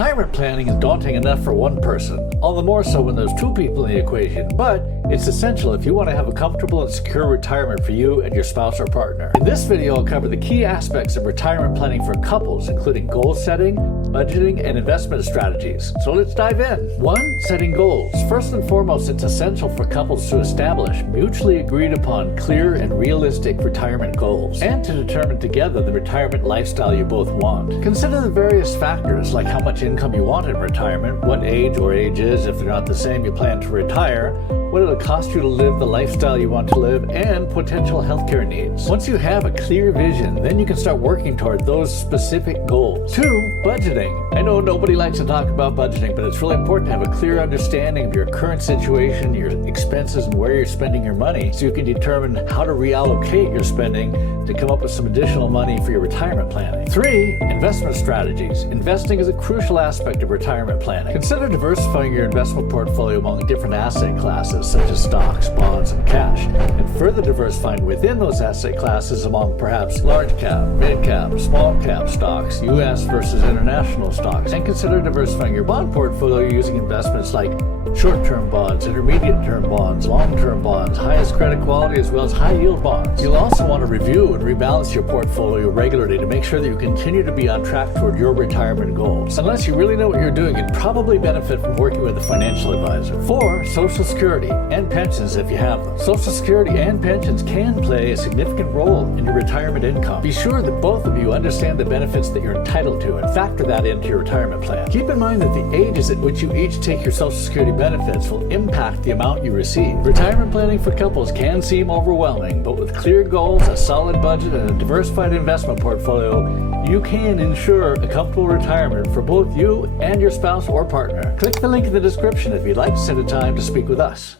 Retirement planning is daunting enough for one person, all the more so when there's two people in the equation, but it's essential if you want to have a comfortable and secure retirement for you and your spouse or partner. In this video, I'll cover the key aspects of retirement planning for couples, including goal setting, budgeting, and investment strategies. So let's dive in. 1. Setting goals. First and foremost, it's essential for couples to establish mutually agreed upon clear and realistic retirement goals, and to determine together the retirement lifestyle you both want. Consider the various factors like how much income you want in retirement, what age or ages, if they're not the same, you plan to retire, what it'll cost you to live the lifestyle you want to live, and potential healthcare needs. Once you have a clear vision, then you can start working toward those specific goals. 2. Budgeting. I know nobody likes to talk about budgeting, but it's really important to have a clear understanding of your current situation, your expenses, and where you're spending your money, so you can determine how to reallocate your spending to come up with some additional money for your retirement planning. 3. Investment strategies. Investing is a crucial aspect of retirement planning. Consider diversifying your investment portfolio among different asset classes, such as stocks, bonds, and cash, and further diversifying within those asset classes among perhaps large cap, mid cap, small cap stocks, U.S. versus international stocks, and consider diversifying your bond portfolio using investments like short-term bonds, intermediate-term bonds, long-term bonds, highest credit quality, as well as high-yield bonds. You'll also want to review and rebalance your portfolio regularly to make sure that you continue to be on track toward your retirement goals. Unless you really know what you're doing, you'd probably benefit from working with a financial advisor. 4. Social Security and pensions if you have them. Social Security and pensions can play a significant role in your retirement income. Be sure that both of you understand the benefits that you're entitled to and factor that into your retirement plan. Keep in mind that the ages at which you each take your Social Security benefits will impact the amount you receive. Retirement planning for couples can seem overwhelming, but with clear goals, a solid budget, and a diversified investment portfolio, you can ensure a comfortable retirement for both you and your spouse or partner. Click the link in the description if you'd like to set a time to speak with us.